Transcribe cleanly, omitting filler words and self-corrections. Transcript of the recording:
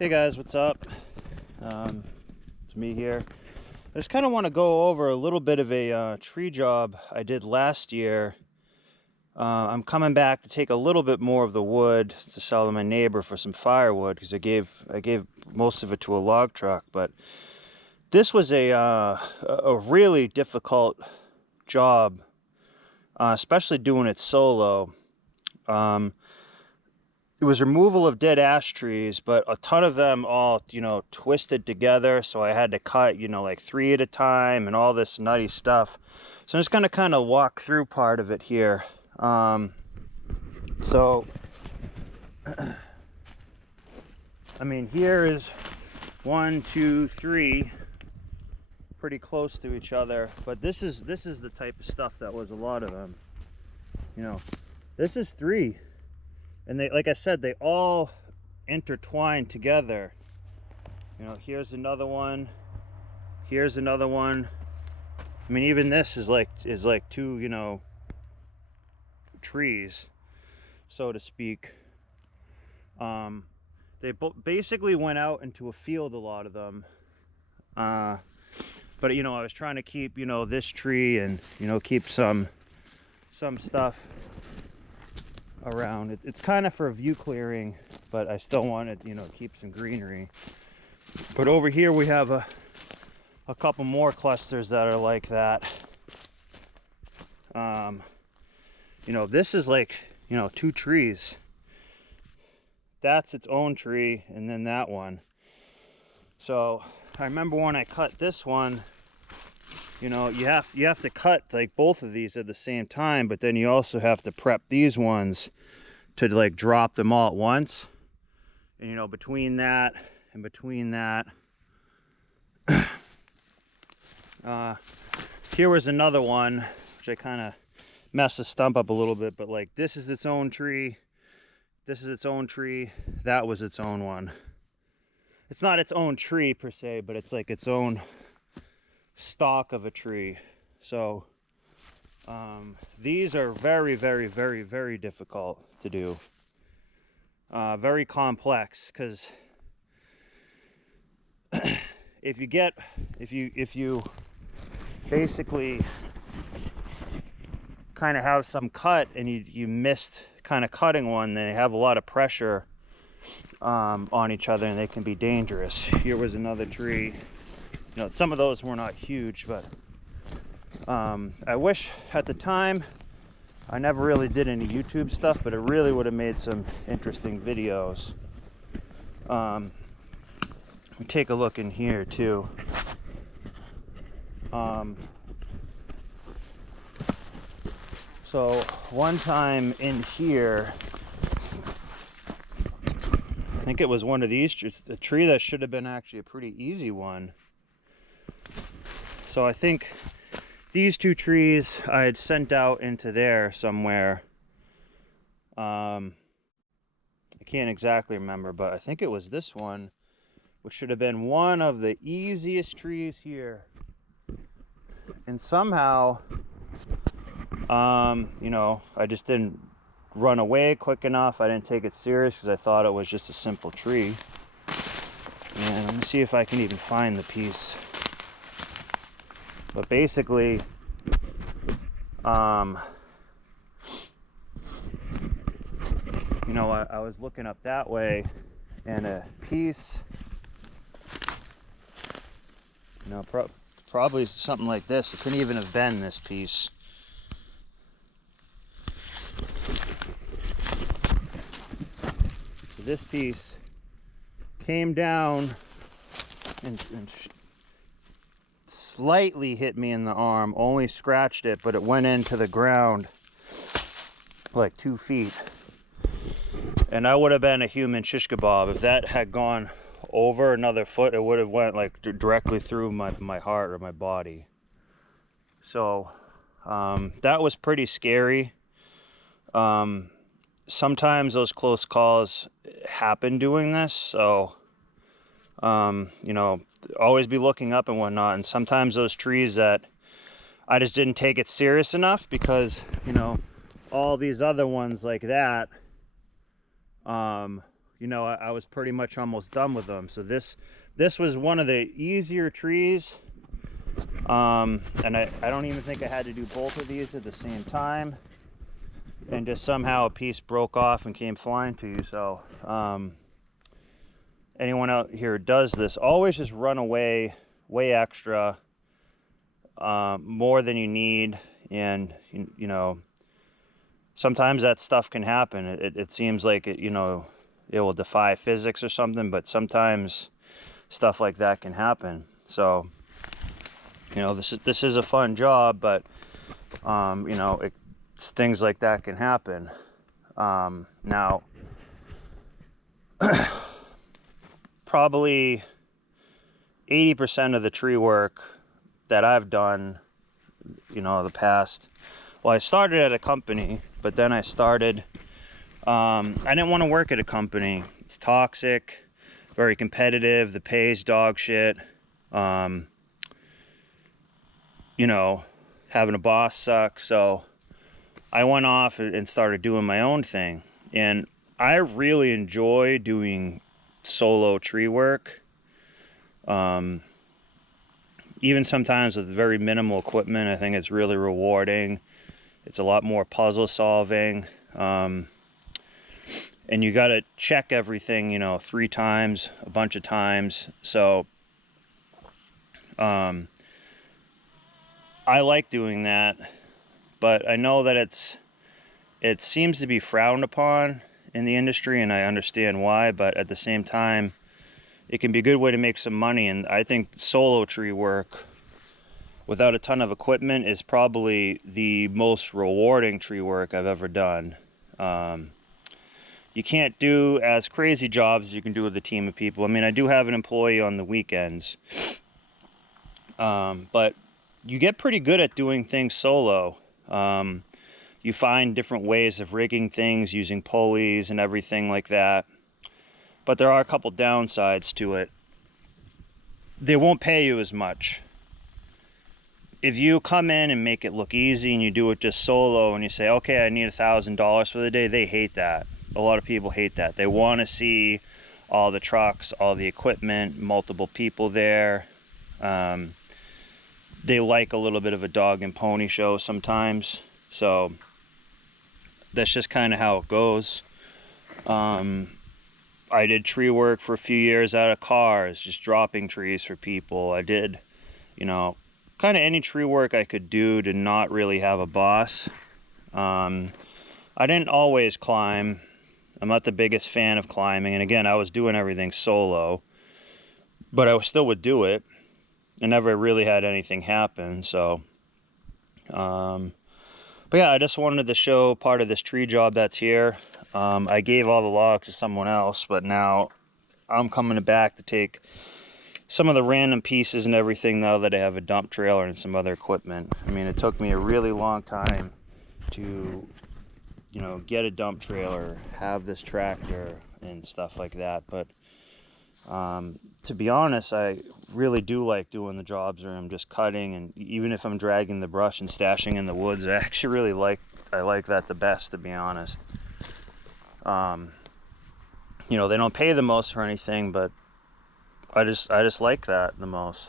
Hey guys, what's up? It's me here. I just kind of want to go over a little bit of a tree job I did last year. I'm coming back to take a little bit more of the wood to sell to my neighbor for some firewood because I gave most of it to a log truck. But this was a really difficult job, especially doing it solo. It was removal of dead ash trees, but a ton of them all, twisted together. So I had to cut, like 3 at a time and all this nutty stuff. So I'm just going to kind of walk through part of it here. So, I mean, here is 1, 2, 3, pretty close to each other. But this is the type of stuff that was a lot of them. This is 3. And they, like I said, they all intertwine together. Here's another one. Here's another one. I mean, even this is like 2, trees, so to speak. They basically went out into a field, a lot of them. But I was trying to keep, this tree and keep some stuff around. It's kind of for view clearing, but I still wanted keep some greenery. But over here we have a couple more clusters that are like that. This is like 2 trees. That's its own tree, and then that one. So I remember when I cut this one, you have to cut like both of these at the same time, but then you also have to prep these ones to like drop them all at once. And between that and between that, here was another one which I kind of messed the stump up a little bit, but like this is its own tree, this is its own tree, that was its own one. It's not its own tree per se, but it's like its own stalk of a tree. So these are very, very, very, very difficult to do. Very complex, because if you basically kind of have some cut and you missed kind of cutting one, they have a lot of pressure on each other and they can be dangerous. Here was another tree. Some of those were not huge, but I wish at the time I never really did any YouTube stuff, but it really would have made some interesting videos. Take a look in here too. So one time in here, I think it was one of these trees, a tree that should have been actually a pretty easy one. So I think these 2 trees I had sent out into there somewhere. I can't exactly remember, but I think it was this one, which should have been one of the easiest trees here. And somehow, I just didn't run away quick enough. I didn't take it serious because I thought it was just a simple tree. And let me see if I can even find the piece. But basically, I was looking up that way, and a piece, probably something like this. It couldn't even have been this piece. So this piece came down and slightly hit me in the arm, only scratched it, but it went into the ground like 2 feet. And I would have been a human shish kebab. If that had gone over another foot, it would have went like directly through my heart or my body. So that was pretty scary. Sometimes those close calls happen doing this, so always be looking up and whatnot. And sometimes those trees that I just didn't take it serious enough, because all these other ones like that you know, I was pretty much almost done with them. So this was one of the easier trees. And I don't even think I had to do both of these at the same time. And just somehow a piece broke off and came flying to you. So anyone out here does this, always just run away way extra, more than you need. And you know, sometimes that stuff can happen. It seems like it, you know, it will defy physics or something, but sometimes stuff like that can happen. So, you know, this is a fun job, but you know, things like that can happen. Now, probably 80% of the tree work that I've done, you know, the past, well, I started at a company, but then I started, I didn't want to work at a company. It's toxic, very competitive, the pay's dog shit. You know, having a boss sucks. So I went off and started doing my own thing. And I really enjoy doing solo tree work. Even sometimes with very minimal equipment, I think it's really rewarding. It's a lot more puzzle solving. And you got to check everything, you know, 3 times, a bunch of times. So I like doing that, but I know that it seems to be frowned upon in the industry, and I understand why, but at the same time, it can be a good way to make some money. And I think solo tree work without a ton of equipment is probably the most rewarding tree work I've ever done. You can't do as crazy jobs as you can do with a team of people. I mean, I do have an employee on the weekends, but you get pretty good at doing things solo. You find different ways of rigging things using pulleys and everything like that. But there are a couple downsides to it. They won't pay you as much. If you come in and make it look easy and you do it just solo and you say, okay, I need $1,000 for the day, they hate that. A lot of people hate that. They want to see all the trucks, all the equipment, multiple people there. They like a little bit of a dog and pony show sometimes. So that's just kind of how it goes. I did tree work for a few years out of cars, just dropping trees for people. I did, you know, kind of any tree work I could do to not really have a boss. I didn't always climb. I'm not the biggest fan of climbing. And again, I was doing everything solo, but I still would do it. I never really had anything happen. So, but yeah, I just wanted to show part of this tree job that's here. I gave all the logs to someone else, but now I'm coming back to take some of the random pieces and everything now that I have a dump trailer and some other equipment. I mean, it took me a really long time to, you know, get a dump trailer, have this tractor and stuff like that. But to be honest, I really do like doing the jobs where I'm just cutting, and even if I'm dragging the brush and stashing in the woods, I actually really like that the best, to be honest. You know, they don't pay the most for anything, but I just like that the most.